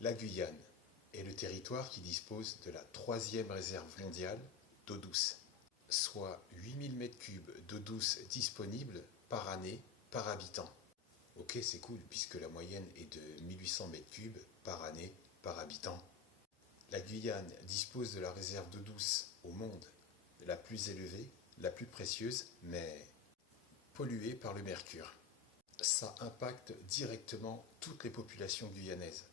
La Guyane est le territoire qui dispose de la troisième réserve mondiale d'eau douce, soit 8000 m3 d'eau douce disponible par année par habitant. Ok, c'est cool puisque la moyenne est de 1800 m3 par année par habitant. La Guyane dispose de la réserve d'eau douce au monde la plus élevée, la plus précieuse, mais polluée par le mercure. Ça impacte directement toutes les populations guyanaises,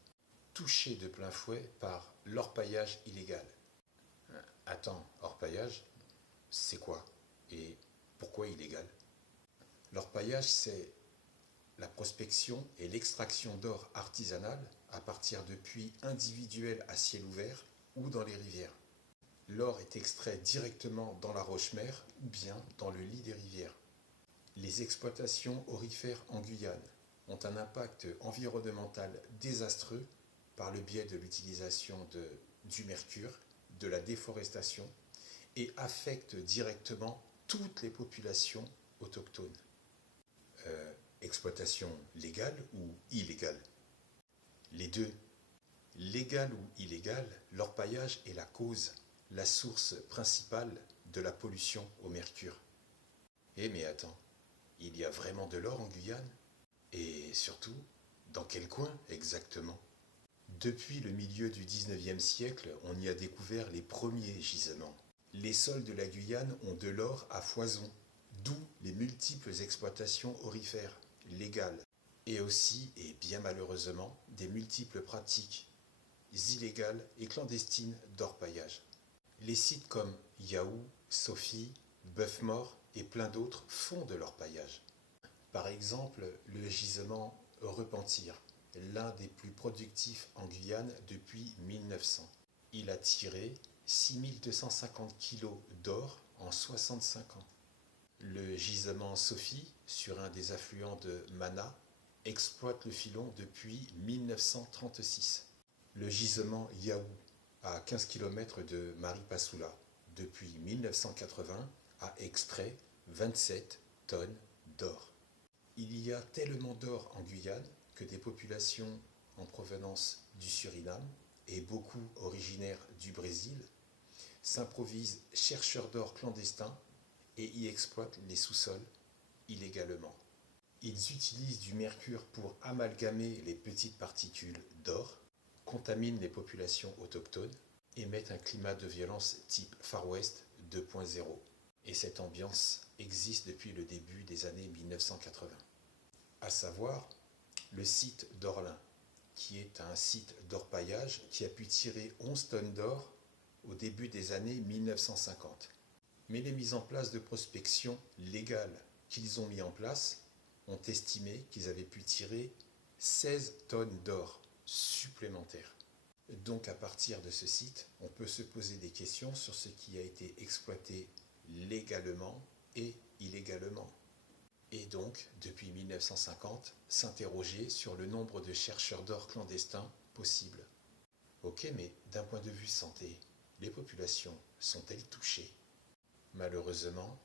touchées de plein fouet par l'orpaillage illégal. Attends, orpaillage, c'est quoi? Et pourquoi illégal? L'orpaillage, c'est la prospection et l'extraction d'or artisanal à partir de puits individuels à ciel ouvert ou dans les rivières. L'or est extrait directement dans la roche-mère ou bien dans le lit des rivières. Les exploitations aurifères en Guyane ont un impact environnemental désastreux par le biais de l'utilisation du mercure, de la déforestation et affectent directement toutes les populations autochtones. Exploitation légale ou illégale? Les deux. Légal ou illégal, l'orpaillage est la cause, la source principale de la pollution au mercure. Eh mais attends, il y a vraiment de l'or en Guyane? Et surtout, dans quel coin exactement? Depuis le milieu du 19e siècle, on y a découvert les premiers gisements. Les sols de la Guyane ont de l'or à foison, d'où les multiples exploitations aurifères, légales, et aussi, et bien malheureusement, des multiples pratiques illégales et clandestines d'orpaillage. Les sites comme Yaou, Sophie, Bœuf-Mort et plein d'autres font de l'orpaillage. Par exemple, le gisement Repentir, l'un des plus productifs en Guyane depuis 1900. Il a tiré 6250 kg d'or en 65 ans. Le gisement Sophie, sur un des affluents de Mana, exploite le filon depuis 1936. Le gisement Yaou, à 15 km de Maripasoula, depuis 1980, a extrait 27 tonnes d'or. Il y a tellement d'or en Guyane que des populations en provenance du Suriname et beaucoup originaires du Brésil s'improvisent chercheurs d'or clandestins et y exploitent les sous-sols illégalement. Ils utilisent du mercure pour amalgamer les petites particules d'or, contaminent les populations autochtones et mettent un climat de violence type Far West 2.0. Et cette ambiance existe depuis le début des années 1980. À savoir, le site d'Orlin, qui est un site d'orpaillage qui a pu tirer 11 tonnes d'or au début des années 1950. Mais les mises en place de prospection légales qu'ils ont mis en place ont estimé qu'ils avaient pu tirer 16 tonnes d'or supplémentaires. Donc à partir de ce site, on peut se poser des questions sur ce qui a été exploité légalement et illégalement. Et donc, depuis 1950, s'interroger sur le nombre de chercheurs d'or clandestins possibles. Ok, mais d'un point de vue santé, les populations sont-elles touchées? Malheureusement,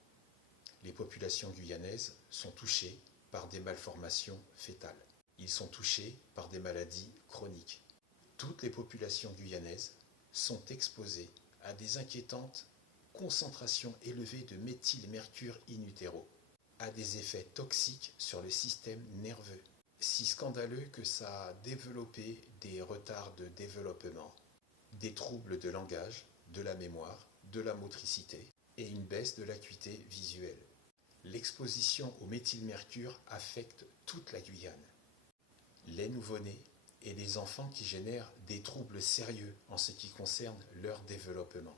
les populations guyanaises sont touchées par des malformations fétales. Ils sont touchés par des maladies chroniques. Toutes les populations guyanaises sont exposées à des inquiétantes concentrations élevées de méthylmercure in utero, à des effets toxiques sur le système nerveux, si scandaleux que ça a développé des retards de développement, des troubles de langage, de la mémoire, de la motricité et une baisse de l'acuité visuelle. L'exposition au méthylmercure affecte toute la Guyane. Les nouveau-nés et les enfants qui génèrent des troubles sérieux en ce qui concerne leur développement.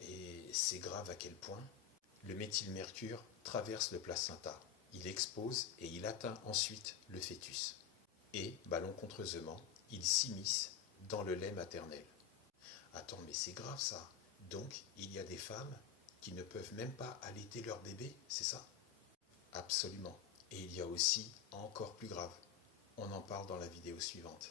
Et c'est grave à quel point? Le méthylmercure traverse le placenta, il expose et il atteint ensuite le fœtus. Et, malencontreusement, il s'immisce dans le lait maternel. Attends, mais c'est grave ça. Donc, il y a des femmes qui ne peuvent même pas allaiter leur bébé, c'est ça? Absolument. Et il y a aussi encore plus grave. On en parle dans la vidéo suivante.